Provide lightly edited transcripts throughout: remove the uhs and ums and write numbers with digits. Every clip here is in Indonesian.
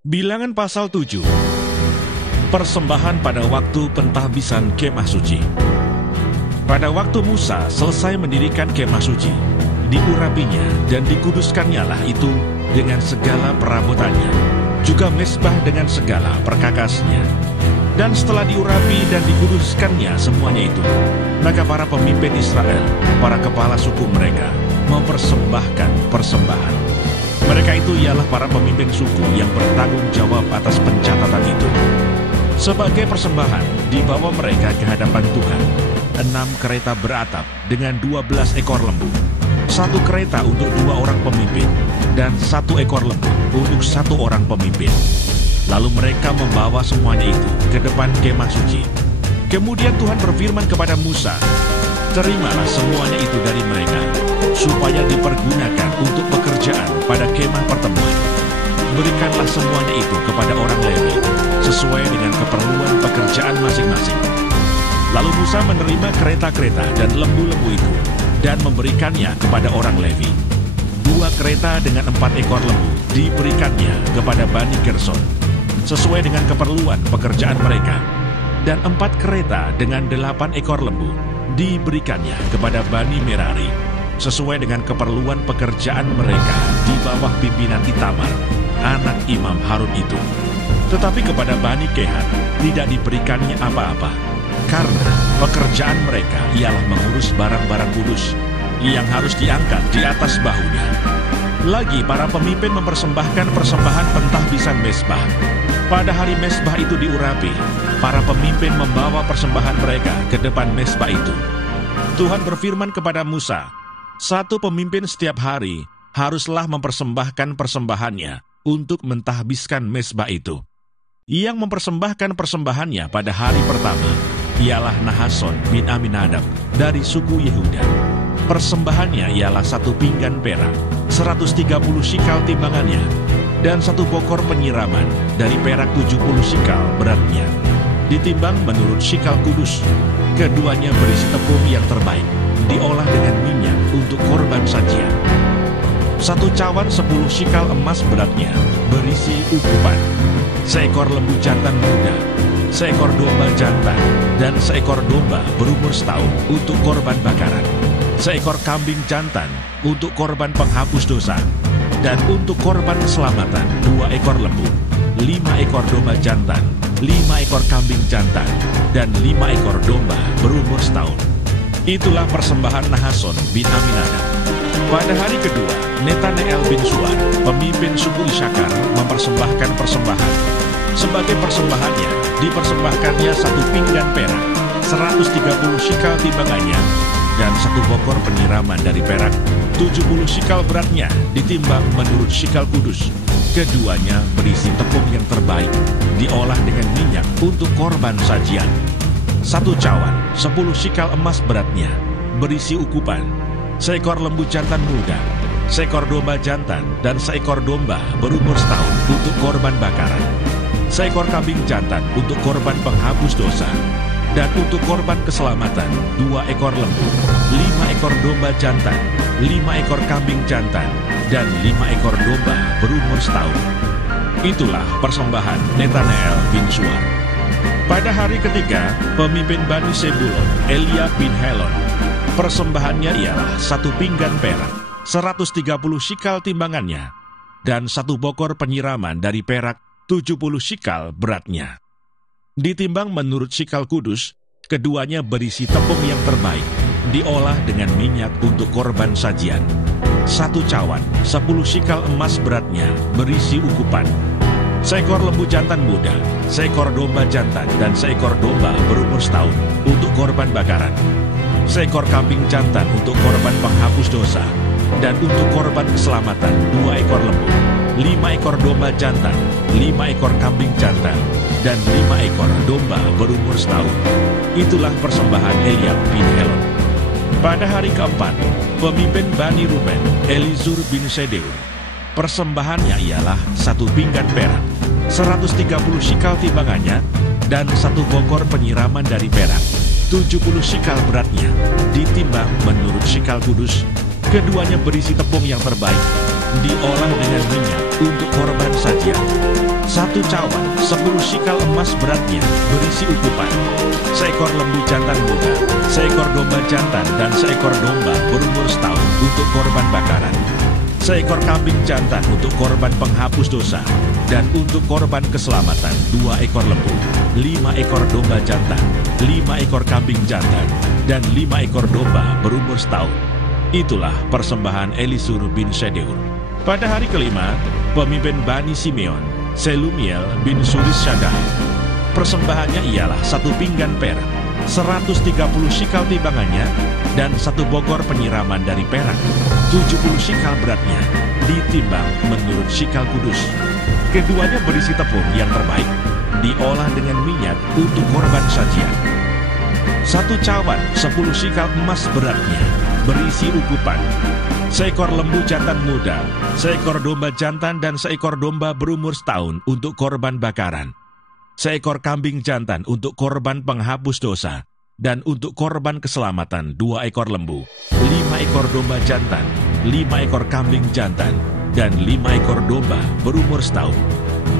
Bilangan pasal 7. Persembahan pada waktu pentahbisan kemah suci. Pada waktu Musa selesai mendirikan kemah suci, diurapinya dan dikuduskannya lah itu dengan segala perabotannya, juga mezbah dengan segala perkakasnya. Dan setelah diurapi dan dikuduskannya semuanya itu, maka para pemimpin Israel, para kepala suku mereka, mempersembahkan persembahan. Mereka itu ialah para pemimpin suku yang bertanggung jawab atas pencatatan itu. Sebagai persembahan, dibawa mereka ke hadapan Tuhan 6 kereta beratap dengan 12 ekor lembu, 1 kereta untuk 2 orang pemimpin, dan 1 ekor lembu untuk 1 orang pemimpin. Lalu mereka membawa semuanya itu ke depan kemah suci. Kemudian Tuhan berfirman kepada Musa, "Terimalah semuanya itu dari mereka, supaya dipergunakan untuk pekerjaan pada kemah pertemuan. Berikanlah semuanya itu kepada orang Lewi, sesuai dengan keperluan pekerjaan masing-masing." Lalu Musa menerima kereta-kereta dan lembu-lembu itu, dan memberikannya kepada orang Lewi. 2 kereta dengan 4 ekor lembu diberikannya kepada Bani Gerson, sesuai dengan keperluan pekerjaan mereka, dan 4 kereta dengan 8 ekor lembu diberikannya kepada Bani Merari, sesuai dengan keperluan pekerjaan mereka di bawah pimpinan Itamar, anak Imam Harun itu. Tetapi kepada Bani Kehat tidak diberikannya apa-apa, karena pekerjaan mereka ialah mengurus barang-barang kudus yang harus diangkat di atas bahunya. Lagi para pemimpin mempersembahkan persembahan pentahbisan mezbah. Pada hari mezbah itu diurapi, para pemimpin membawa persembahan mereka ke depan mezbah itu. Tuhan berfirman kepada Musa, 1 pemimpin setiap hari haruslah mempersembahkan persembahannya untuk mentahbiskan mezbah itu. Yang mempersembahkan persembahannya pada hari pertama ialah Nahason bin Aminadab dari suku Yehuda. Persembahannya ialah 1 pinggan perak, 130 shikal timbangannya, dan 1 bokor penyiraman dari perak 70 shikal beratnya, ditimbang menurut shikal kudus. Keduanya berisi tepung yang terbaik, diolah dengan minyak untuk korban sajian. 1 cawan 10 shikal emas beratnya, berisi ukupan, 1 ekor lembu jantan muda, 1 ekor domba jantan, dan 1 ekor domba berumur setahun untuk korban bakaran, 1 ekor kambing jantan untuk korban penghapus dosa, dan untuk korban keselamatan 2 ekor lembu, 5 ekor domba jantan, 5 ekor kambing jantan, dan 5 ekor domba berumur setahun. Itulah persembahan Nahason bin Aminadab. Pada hari kedua, Netaneel bin Suar, pemimpin suku Isakar, mempersembahkan persembahan. Sebagai persembahannya, dipersembahkannya 1 pinggan perak, 130 shikal timbangannya, dan 1 bokor penyiraman dari perak, 70 shikal beratnya, ditimbang menurut shikal kudus. Keduanya berisi tepung yang terbaik, diolah dengan minyak untuk korban sajian. 1 cawan, 10 shikal emas beratnya, berisi ukupan, 1 ekor lembu jantan muda, 1 ekor domba jantan, dan 1 ekor domba berumur setahun untuk korban bakaran, 1 ekor kambing jantan untuk korban penghapus dosa, dan untuk korban keselamatan 2 ekor lembu, 5 ekor domba jantan, 5 ekor kambing jantan, dan 5 ekor domba berumur setahun. Itulah persembahan Netaneel bin Suar. Pada hari ketiga, pemimpin Bani Sebulon, Eliab bin Helon, persembahannya ialah 1 pinggan perak, 130 shikal timbangannya, dan 1 bokor penyiraman dari perak 70 shikal beratnya. Ditimbang menurut shikal kudus, keduanya berisi tepung yang terbaik, diolah dengan minyak untuk korban sajian. 1 cawan, 10 shikal emas beratnya, berisi ukupan, 1 ekor lembu jantan muda, 1 ekor domba jantan, dan 1 ekor domba berumur setahun untuk korban bakaran, 1 ekor kambing jantan untuk korban penghapus dosa, dan untuk korban keselamatan 2 ekor lembu, 5 ekor domba jantan, 5 ekor kambing jantan, dan 5 ekor domba berumur setahun. Itulah persembahan Eliab bin Helon. Pada hari keempat, pemimpin Bani Ruben, Elizur bin Sedeur, persembahannya ialah 1 pinggan perak, 130 shikal timbangannya, dan 1 bokor penyiraman dari perak, 70 shikal beratnya, ditimbang menurut shikal kudus. Keduanya berisi tepung yang terbaik, diolah dengan minyak untuk korban sajian. 1 1 cawan 10 shikal emas beratnya berisi ukupan, seekor lembu jantan muda, seekor domba jantan dan seekor domba berumur setahun untuk korban bakaran, seekor kambing jantan untuk korban penghapus dosa, dan untuk korban keselamatan 2 ekor lembu, 5 ekor domba jantan, 5 ekor kambing jantan, dan 5 ekor domba berumur setahun. Itulah persembahan Elisur bin Sedeur. Pada hari kelima, pemimpin Bani Simeon, Selumiel bin Surissadai. Persembahannya ialah 1 pinggan perak, 130 shikal timbangannya, dan 1 bokor penyiraman dari perak, 70 shikal beratnya, ditimbang menurut shikal kudus. Keduanya berisi tepung yang terbaik, diolah dengan minyak untuk korban sajian. 1 cawan 10 shikal emas beratnya, berisi ukupan, seekor lembu jantan muda, seekor domba jantan dan seekor domba berumur setahun untuk korban bakaran, seekor kambing jantan untuk korban penghapus dosa, dan untuk korban keselamatan 2 ekor lembu, 5 ekor domba jantan, 5 ekor kambing jantan, dan 5 ekor domba berumur setahun.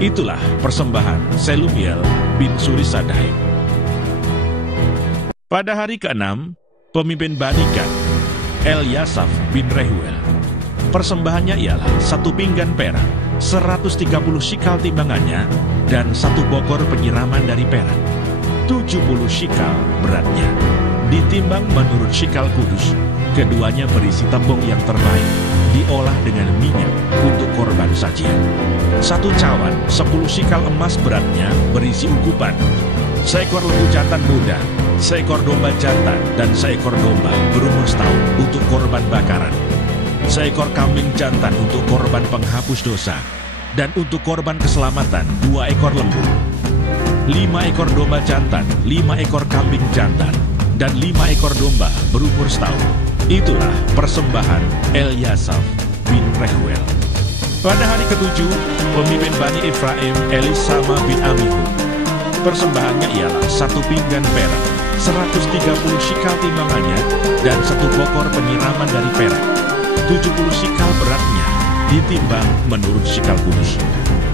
Itulah persembahan Selumiel bin Surissadai. Pada hari ke-6, pemimpin Bani Gad, Eliasaf bin Rehuel. Persembahannya ialah 1 pinggan perak, 130 shikal timbangannya, dan 1 bokor penyiraman dari perak, 70 shikal beratnya, ditimbang menurut shikal kudus. Keduanya berisi tepung yang terbaik, diolah dengan minyak untuk korban sajian. 1 cawan 10 shikal emas beratnya berisi ukupan, seekor lembu jantan muda, seekor domba jantan, dan seekor domba berumur setahun untuk korban bakaran, seekor kambing jantan untuk korban penghapus dosa, dan untuk korban keselamatan 2 ekor lembu, 5 ekor domba jantan, 5 ekor kambing jantan, dan 5 ekor domba berumur setahun. Itulah persembahan Eliasaf bin Rehuel. Pada hari ke-7, pemimpin Bani Efraim Elisama bin Amihud. Persembahannya ialah 1 pinggan perak, 130 shikal timbangannya, dan 1 bokor penyiraman dari perak, 70 shikal beratnya, ditimbang menurut shikal kudus.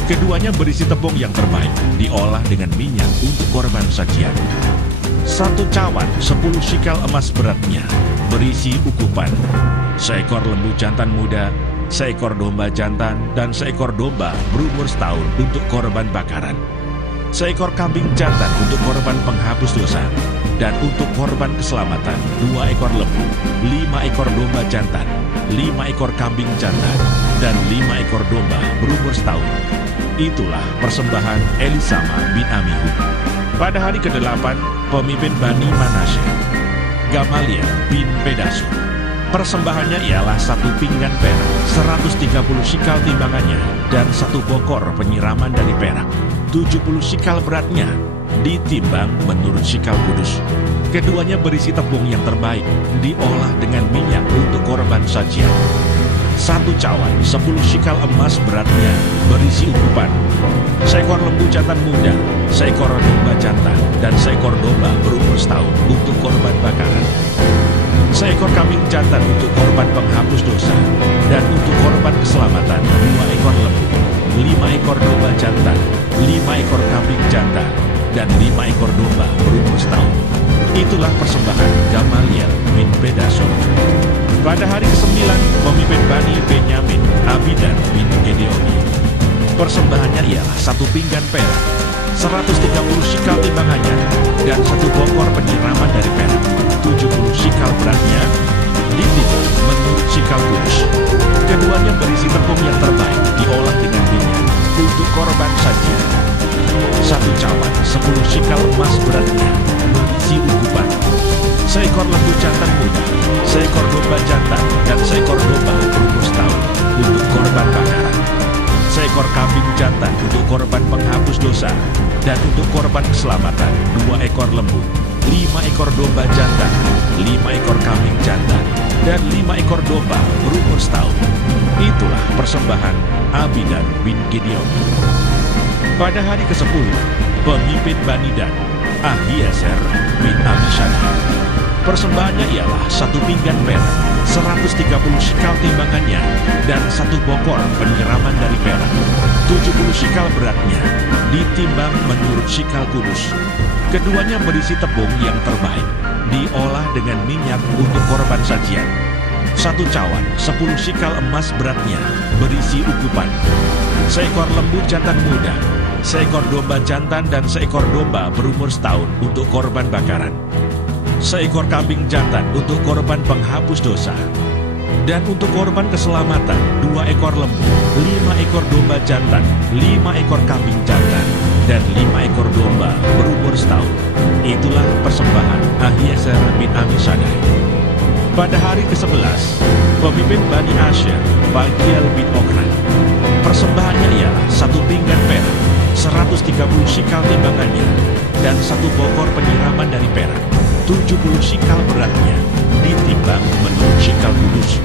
Keduanya berisi tepung yang terbaik, diolah dengan minyak untuk korban sajian. 1 cawan 10 shikal emas beratnya, berisi ukupan, seekor lembu jantan muda, seekor domba jantan, dan seekor domba berumur setahun untuk korban bakaran, seekor kambing jantan untuk korban penghapus dosa, dan untuk korban keselamatan 2 ekor lembu, 5 ekor domba jantan, 5 ekor kambing jantan, dan 5 ekor domba berumur setahun. Itulah persembahan Elisama bin Amihud. Pada hari ke-8, pemimpin Bani Manasye, Gamaliel bin Pedasur. Persembahannya ialah 1 pinggan perak, 130 shikal timbangannya, dan 1 bokor penyiraman dari perak, 70 shikal beratnya, ditimbang menurut shikal kudus. Keduanya berisi tepung yang terbaik, diolah dengan minyak untuk korban sajian. 1 cawan 10 shikal emas beratnya, berisi ukupan, seekor lembu jantan muda, seekor domba jantan, dan seekor domba berumur setahun untuk korban bakaran, seekor kambing jantan untuk korban penghapus dosa, dan untuk korban keselamatan 2 ekor lembu, 5 ekor domba jantan, 5 ekor kambing jantan, dan 5 ekor domba berumur setahun. Itulah persembahan Gamaliel bin Pedasur. Pada hari ke-9, pemimpin Bani Benyamin, Abidan bin Gedeoni. Persembahannya ialah 1 pinggan perak, 130 shikal timbangannya, dan 1 bokor penyiraman dari perak, 70 shikal beratnya, ditimbang menurut shikal kudus. Keduanya berisi tepung yang terbaik, diolah dengan minyak untuk korban sajian. 1 cawan 10 shikal emas beratnya, berisi ukupan, seekor lembu jantan muda, seekor domba jantan, dan seekor domba berumur setahun untuk korban bakaran, seekor kambing jantan untuk korban penghapus dosa, dan untuk korban keselamatan 2 ekor lembu, 5 ekor domba jantan, 5 ekor kambing jantan, dan 5 ekor domba berumur setahun. Itulah persembahan Abidan bin Gedeoni. Pada hari ke-10, pemimpin Bani Dan, Ahiezer bin Amishadai. Persembahannya ialah 1 pinggan perak, 130 shikal timbangannya, dan 1 bokor penyiraman dari perak. 70 shikal beratnya, ditimbang menurut shikal kudus. Keduanya berisi tepung yang terbaik, diolah dengan minyak untuk korban sajian. 1 cawan, 10 shikal emas beratnya, berisi ukupan. Seekor lembu jantan muda, seekor domba jantan dan seekor domba berumur setahun untuk korban bakaran. Seekor kambing jantan untuk korban penghapus dosa. Dan untuk korban keselamatan, 2 ekor lembu, 5 ekor domba jantan, 5 ekor kambing jantan, dan 5 ekor domba berumur setahun. Itulah persembahan Ahiezer bin Amisadai. Pada hari ke-11, pemimpin Bani Asher, Pagiel bin Okran. Persembahannya ialah 1 pinggan perak, 130 shikal timbangannya, dan 1 bokor penyiraman dari perak. 70 shikal beratnya, ditimbang menurut shikal kudus.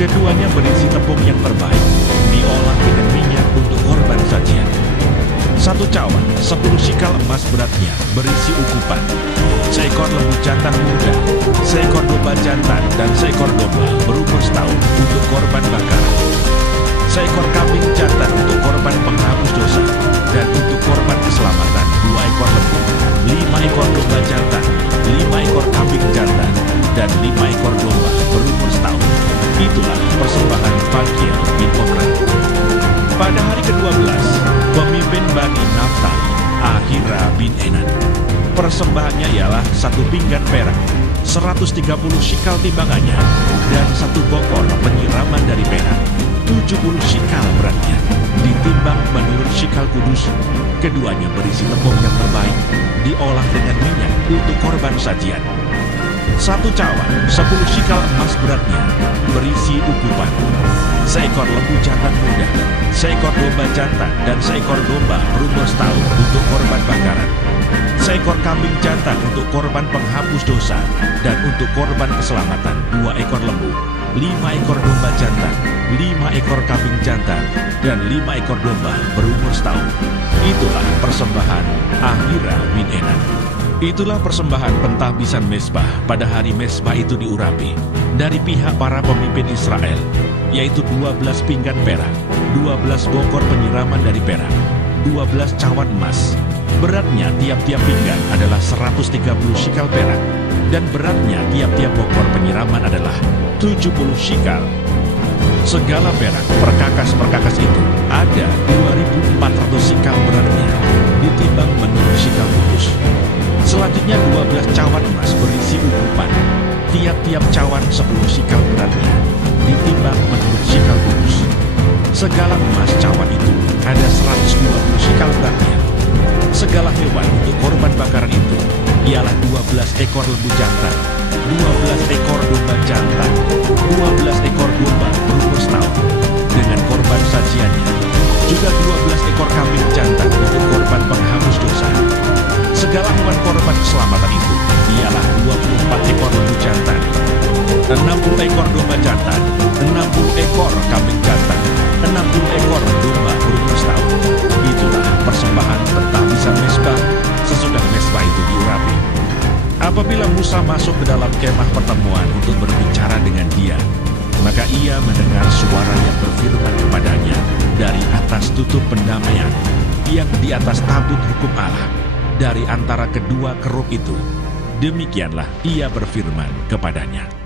Keduanya berisi tepung yang terbaik, diolah dengan minyak untuk korban sajian. 1 cawan, 10 shikal emas beratnya, berisi ukupan. Seekor lembu jantan muda, seekor domba jantan, dan seekor domba berumur setahun untuk korban bakaran. Seekor kambing jantan untuk korban penghapus dosa, dan untuk korban keselamatan 2 ekor lembu, 5 ekor domba jantan, 5 ekor kambing jantan, dan 5 ekor domba berumur setahun. Itulah persembahan Pagiel bin Okran. Pada hari ke-12, pemimpin Bani Naftali, Ahira bin Enan. Persembahannya ialah 1 pinggan perak, 130 shikal timbangannya, dan 1 bokor penyiraman dari perak. 70 shikal beratnya, ditimbang menurut shikal kudus. Keduanya berisi tepung yang terbaik, diolah dengan minyak untuk korban sajian. 1 cawan, 10 shikal emas beratnya, berisi ukupan. Seekor lembu jantan muda, seekor domba jantan, dan seekor domba berumur setahun untuk korban bakaran. Seekor kambing jantan untuk korban penghapus dosa, dan untuk korban keselamatan 2 ekor lembu, 5 ekor domba jantan, 5 ekor kambing jantan, dan 5 ekor domba berumur setahun. Itulah persembahan Ahira bin Enan. Itulah persembahan pentahbisan mezbah pada hari mezbah itu diurapi dari pihak para pemimpin Israel, yaitu 12 pinggan perak, 12 bokor penyiraman dari perak, 12 cawan emas. Beratnya tiap-tiap pinggan adalah 130 shikal perak, dan beratnya tiap-tiap bokor penyiraman adalah 70 shikal. Segala perak perkakas-perkakas itu ada 2.400 shikal beratnya, ditimbang menurut shikal kudus. Selanjutnya 12 cawan emas berisi ukupan, tiap-tiap cawan 10 shikal beratnya, ditimbang menurut shikal kudus. Segala emas cawan itu ada 120 shikal beratnya. Segala hewan untuk korban bakaran itu ialah 12 ekor lembu jantan, 12 ekor domba jantan, 12 ekor domba berumur setahun dengan korban sajiannya, juga 12 ekor kambing jantan untuk korban penghapus dosa. Segala hewan korban keselamatan itu ialah 24 ekor lembu jantan, 60 ekor domba jantan, 60 ekor kambing jantan, 60 ekor domba berumur setahun. Itulah persembahan pentahbisan mezbah sesudah mezbah itu diurapi. Apabila Musa masuk ke dalam kemah pertemuan untuk berbicara dengan dia, maka ia mendengar suara yang berfirman kepadanya dari atas tutup pendamaian yang di atas tabut hukum Allah, dari antara kedua kerub itu. Demikianlah ia berfirman kepadanya.